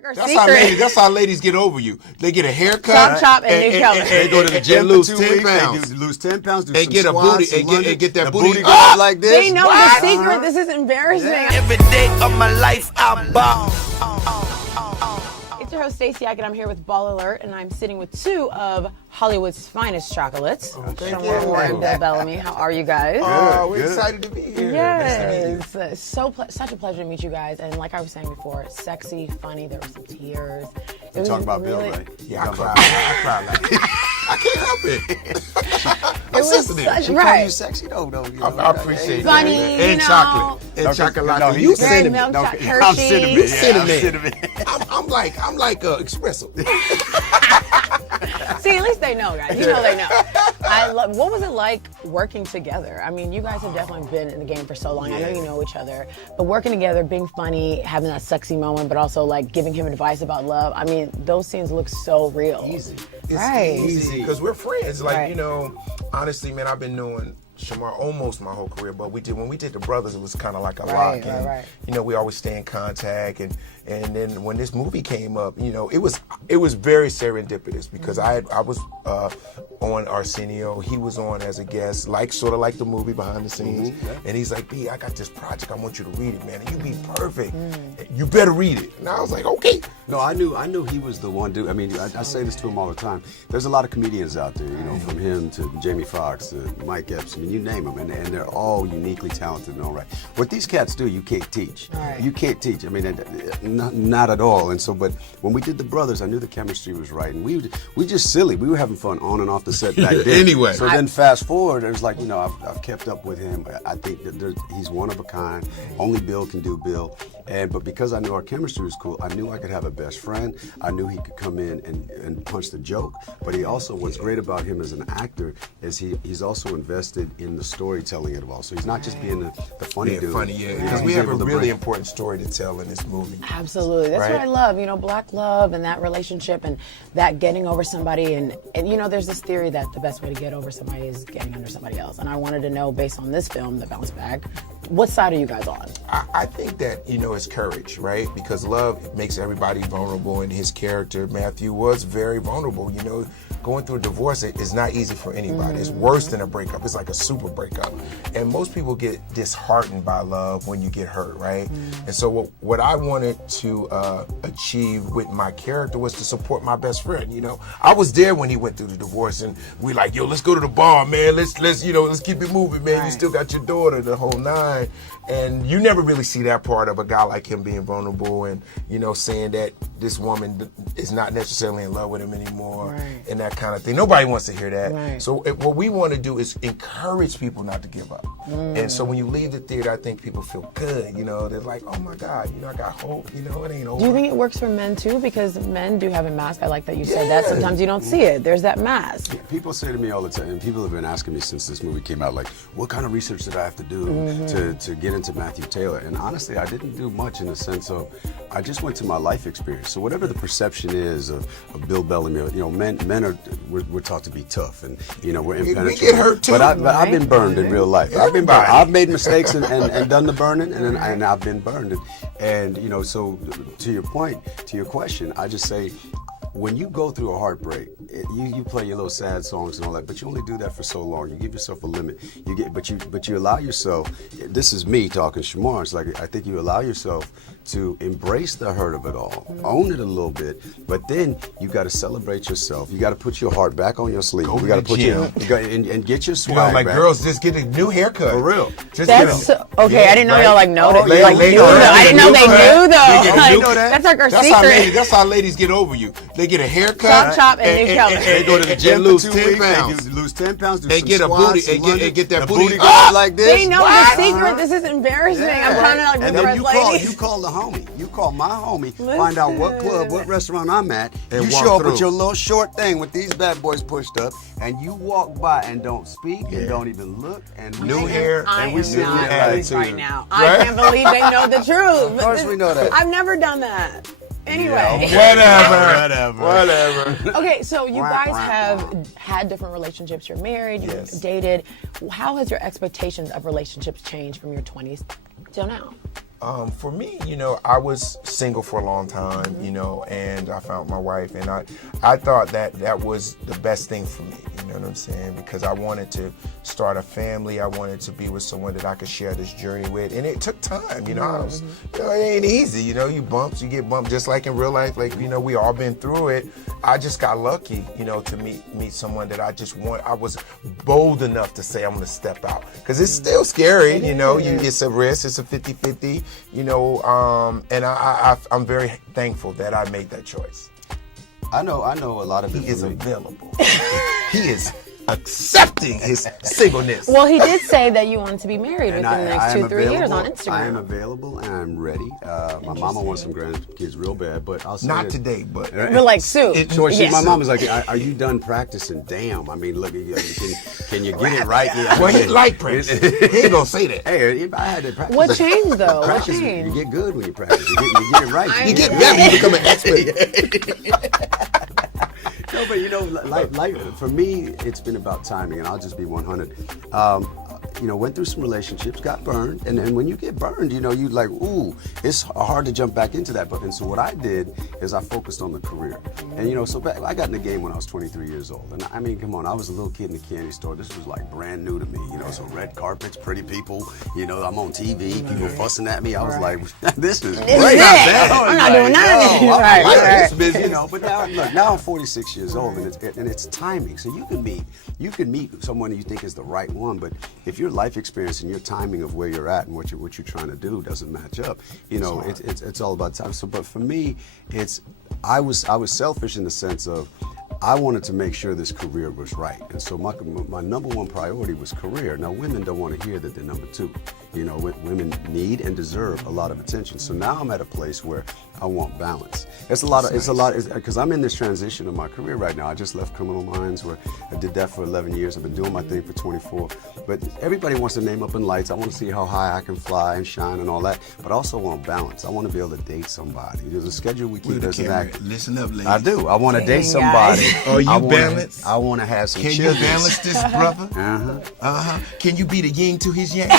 That's how ladies get over you. They get a haircut, chop, and new color. They go to the gym lose for 10 2 weeks. pounds. They lose 10 pounds. Do and some get a squats, booty. And get that booty. Go up like this. They know the secret. This is embarrassing. Every day of my life, I ball. It's your host, Stacy Ike, and I'm here with Ball Alert, and I'm sitting with two of Hollywood's finest chocolates, Shamar and Bellamy. How are you guys? We're excited to be here. Yes. Such a pleasure to meet you guys. And like I was saying before, sexy, funny, there were some tears. You're talking about Bill, right? Yeah, I cried. I can't help it. I'm sensitive. She call you sexy though. I appreciate funny, that. And you know. chocolate. And chocolate. No, You Very cinnamon. milk chocolate. I'm cinnamon. Hershey's. I'm like espresso. See, at least they know, guys. You know they know. What was it like working together? I mean, you guys have definitely been in the game for so long. I know you know each other. But working together, being funny, having that sexy moment, but also like giving him advice about love. I mean, those scenes look so real. Easy. Right. It's easy because we're friends. Like, Right. you know, honestly, man, I've been knowing Shamar almost my whole career, but when we did The Brothers, it was kind of like a lock. And, Right. you know, we always stay in contact. And then when this movie came up, you know, it was very serendipitous because I was on Arsenio. He was on as a guest, sort of like the movie behind the scenes. Mm-hmm. And he's like, B, I got this project. I want you to read it, man. And you be perfect. You better read it. And I was like, okay. No, I knew he was the one dude. I mean, I say this to him all the time. There's a lot of comedians out there, you know, from him to Jamie Foxx to Mike Epps. I mean, you name them, and they're all uniquely talented and all right. What these cats do, you can't teach. Right. You can't teach. I mean, not at all. And so, but when we did The Brothers, I knew the chemistry was right, and we just silly. We were having fun on and off the set back then. Anyway. So then fast forward, there's like, you know, I've kept up with him. I think that he's one of a kind. Only Bill can do Bill. But because I knew our chemistry was cool, I knew I could have a best friend. I knew he could come in and punch the joke. But he also, what's great about him as an actor is he's also invested in the storytelling of it all. So he's not just being the funny dude. Funny, yeah. Because we have a really important story to tell in this movie. Absolutely. That's Right? what I love, you know, black love and that relationship and that getting over somebody. And, you know, there's this theory that the best way to get over somebody is getting under somebody else. And I wanted to know, based on this film, The Bounce Back, what side are you guys on? I think that, you know, it's courage, right? Because love makes everybody vulnerable, and his character, Matthew, was very vulnerable. You know, going through a divorce is not easy for anybody. It's worse than a breakup. It's like a super breakup. And most people get disheartened by love when you get hurt, right? And so what I wanted to achieve with my character was to support my best friend, you know? I was there when he went through the divorce, and we like, yo, let's go to the bar, man. Let's keep it moving, man. Right. You still got your daughter, the whole nine. And you never really see that part of a guy like him being vulnerable and, you know, saying that this woman is not necessarily in love with him anymore, Right. and that kind of thing. Nobody wants to hear that. Right. So what we want to do is encourage people not to give up. And so when you leave the theater, I think people feel good. You know, they're like, oh my God, you know, I got hope. You know, it ain't over. Do you think it works for men too? Because men do have a mask. I like that you said that. Sometimes you don't see it. There's that mask. People say to me all the time, and people have been asking me since this movie came out, like, what kind of research did I have to do to get into Matthew Taylor? And honestly, I didn't do much in the sense of, I just went to my life experience. So whatever the perception is of Bill Bellamy, you know, men we're taught to be tough, and you know, we're impenetrable. We get hurt too. But I've been burned in real life. Everybody. I've made mistakes and done the burning, and I've been burned. And you know, so to your point, to your question, I just say, when you go through a heartbreak, you play your little sad songs and all that, but you only do that for so long. You give yourself a limit. But you allow yourself. This is me talking, Shamar. It's like, I think you allow yourself to embrace the hurt of it all, own it a little bit, but then you got to celebrate yourself. You got to put your heart back on your sleeve. Go You got to to put the gym. and get your You swag know, like back. girls just get a new haircut. For real. Just That's get okay. I didn't know y'all like noticed. they- Like, they knew know though. that. I didn't know they knew though. They get Like, new haircut. that's like our That's secret. how ladies get over you. They get a haircut. Chop, and new color. They go to the gym and lose for 10 2 weeks. pounds. They lose 10 pounds. Do They some get a squats, booty- some and lunges. get that the booty go up. up like this. They know the secret. This is embarrassing. I'm trying to like And impress then ladies. you call the homie. You call my homie. Find out what club, what restaurant I'm at. And you walk show up through. with your little short thing with these bad boys pushed up, and you walk by and don't speak and don't even look. And New hair. I and we am sit not there pleased attitude. right now. I can't believe they know the truth. Of course we know that. I've never done that. Anyway. Whatever. Okay, so you guys have had different relationships. You're married, you've dated. How has your expectations of relationships changed from your 20s till now? For me, I was single for a long time, and I found my wife, and I thought that was the best thing for me, you know what I'm saying? Because I wanted to start a family. I wanted to be with someone that I could share this journey with, and it took time, it ain't easy, you get bumped just like in real life, like, we all been through it. I just got lucky, to meet someone that I was bold enough to say I'm going to step out, because it's still scary, it's a risk, it's a 50-50, and I'm very thankful that I made that choice. I know a lot of He is available. He is accepting his singleness. Well, he did say that you wanted to be married within the next 2-3 years on Instagram. I am available and I'm ready. My mama wants some grandkids real bad, but I'll say not today, but like soon. My mom was like, "Are you done practicing?" Damn, I mean, look, can you get it right? Yeah. Well, he like practice. He ain't gonna say that. Hey, if I had to practice. What changed though? Practice, what changed? You get good when you practice. You get it right. You get better. You become an expert. No, but like for me, it's been about timing, and I'll just be 100. Went through some relationships, got burned, and when you get burned, you like, ooh, it's hard to jump back into that. And so what I did is I focused on the career, and so I got in the game when I was 23 years old, and I mean, come on, I was a little kid in the candy store. This was like brand new to me, so red carpets, pretty people, I'm on TV, people fussing at me. I was like, this is great. I'm not doing none of this. Right. Busy, but now I'm 46 years old, and it's timing. So you can meet someone you think is the right one, but if your life experience and your timing of where you're at and what you're trying to do doesn't match up, it's all about time. So, but for me, I was selfish in the sense of I wanted to make sure this career was right, and so my number one priority was career. Now, women don't want to hear that they're number two. Women need and deserve a lot of attention. So now I'm at a place where I want balance. It's a lot because I'm in this transition of my career right now. I just left Criminal Minds, where I did that for 11 years. I've been doing my thing for 24. But everybody wants to name up in lights. I want to see how high I can fly and shine and all that. But I also want balance. I want to be able to date somebody. There's a schedule we keep as an actor. Listen up, ladies. I do. I want to date somebody. Are you balanced? I want to have some children. Can you balance this, brother? Can you be the yin to his yang?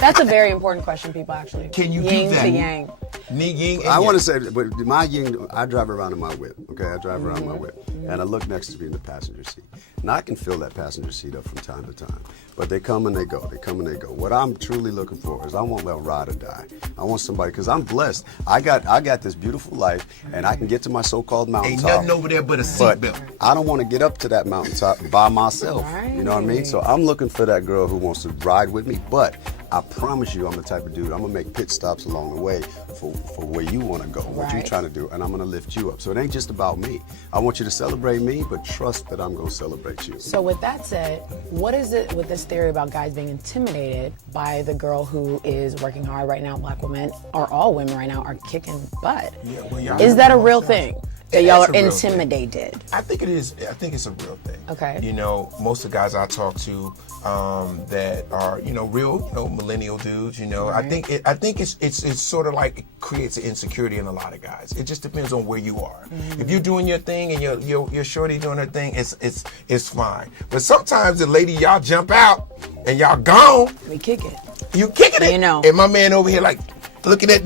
That's a very important question, people, actually. Can you yin do that? To yang. Yin I want to say, but my yin, I drive around in my whip, okay? I drive around in my whip, and I look next to me in the passenger seat. Now, I can fill that passenger seat up from time to time, but they come and they go. They come and they go. What I'm truly looking for is I want a ride or die. I want somebody, because I'm blessed. I got this beautiful life, and I can get to my so-called mountaintop. Ain't nothing over there but a seatbelt. I don't want to get up to that mountaintop by myself. Right. You know what I mean? So I'm looking for that girl who wants to ride with me, but I promise you I'm the type of dude, I'm going to make pit stops along the way for where you want to go, what you're trying to do, and I'm going to lift you up. So it ain't just about me. I want you to celebrate me, but trust that I'm going to celebrate you. So with that said, what is it with this theory about guys being intimidated by the girl who is working hard right now? Black women, or all women right now, are kicking butt. Yeah, well, is that a real thing? That y'all are intimidated? I think it is. I think it's a real thing. Okay. Most of the guys I talk to that are, real, millennial dudes, I think it's sort of like it creates an insecurity in a lot of guys. It just depends on where you are. Mm-hmm. If you're doing your thing and your shorty doing her thing, it's fine. But sometimes the lady, y'all jump out and y'all gone. We kick it. You kicking it. And my man over here like looking at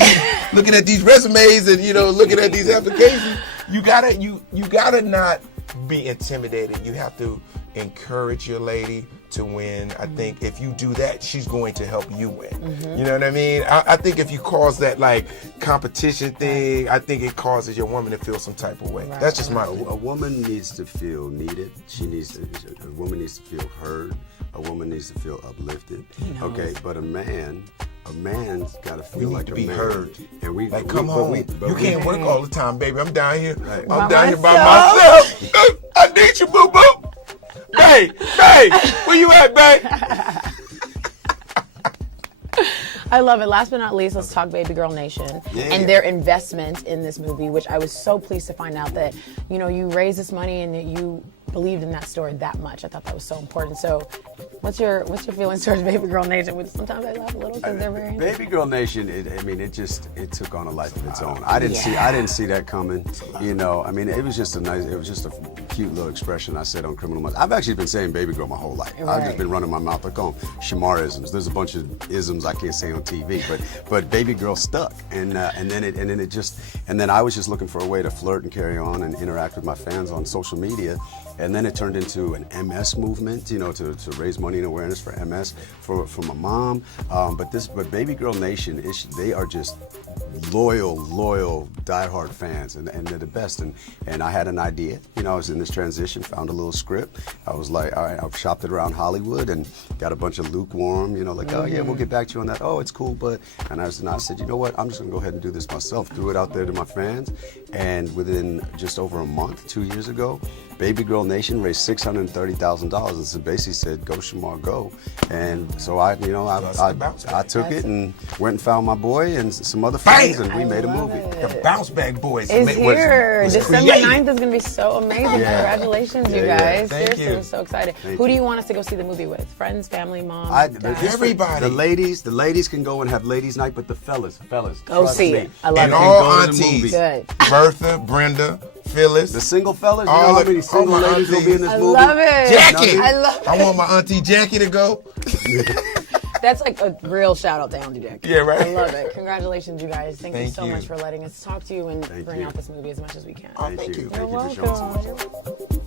these resumes and looking at these applications. You gotta not be intimidated. You have to encourage your lady to win. I think if you do that, she's going to help you win. Mm-hmm. You know what I mean? I think if you cause that competition thing, I think it causes your woman to feel some type of way. Right. That's just my opinion. A woman needs to feel needed. A woman needs to feel heard. A woman needs to feel uplifted. Okay, but a man's got to feel like a man. Heard. And we come home. You can't work all the time, baby. I'm down here. Right. I'm down here by myself. I need you, boo boo. Hey, where you at, babe? I love it. Last but not least, let's talk Baby Girl Nation and their investment in this movie, which I was so pleased to find out that, you raised this money and that you believed in that story that much. I thought that was so important. So What's your feelings towards Baby Girl Nation? Which sometimes I laugh a little because they're very. Baby Girl Nation. It took on a life of its own. I didn't see that coming. You know, I mean, it was just a cute little expression I said on Criminal Minds. I've actually been saying Baby Girl my whole life. Right. I've just been running my mouth. I call them Shemar-isms. There's a bunch of isms I can't say on TV, but Baby Girl stuck, and then I was just looking for a way to flirt and carry on and interact with my fans on social media. And then it turned into an MS movement, you know, to raise money and awareness for MS for my mom. But Baby Girl Nation, they are just loyal, diehard fans, and they're the best. And I had an idea, you know, I was in this transition, found a little script. I was like, all right, I've shopped it around Hollywood and got a bunch of lukewarm, you know, like, oh yeah, we'll get back to you on that. Oh, it's cool, but and I said, you know what, I'm just gonna go ahead and do this myself. Threw it out there to my fans, and within just over a month, 2 years ago, Baby Girl Nation raised $630,000, and so basically said, "Go Shamar, go!" And so I took it and went and found my boy and some other friends, and we made a movie. The Bounce Back Boys Is here. was December created. 9th is going to be so amazing. Yeah. Congratulations, you Yeah, guys. Thank Seriously, you. I'm so excited. Thank Who do you. you want us to go see the movie with? Friends, family, mom, dad? Everybody. The ladies can go and have ladies' night, but the fellas, Go trust see me. it. I love And it. all Go to the aunties. movie. Good. Bertha, Brenda, Phyllis. The single fellas, you All know how the- many single all my ladies will be in this I movie? love it. Jackie. I love it. I want my auntie Jackie to go. That's like a real shout out to Auntie Jackie. Yeah, right. I love it. Congratulations, you guys. Thank you Thank so you. much for letting us talk to you and Thank bring you. out this movie as much as we can. Oh, thank you. Thank you for showing some welcome. support.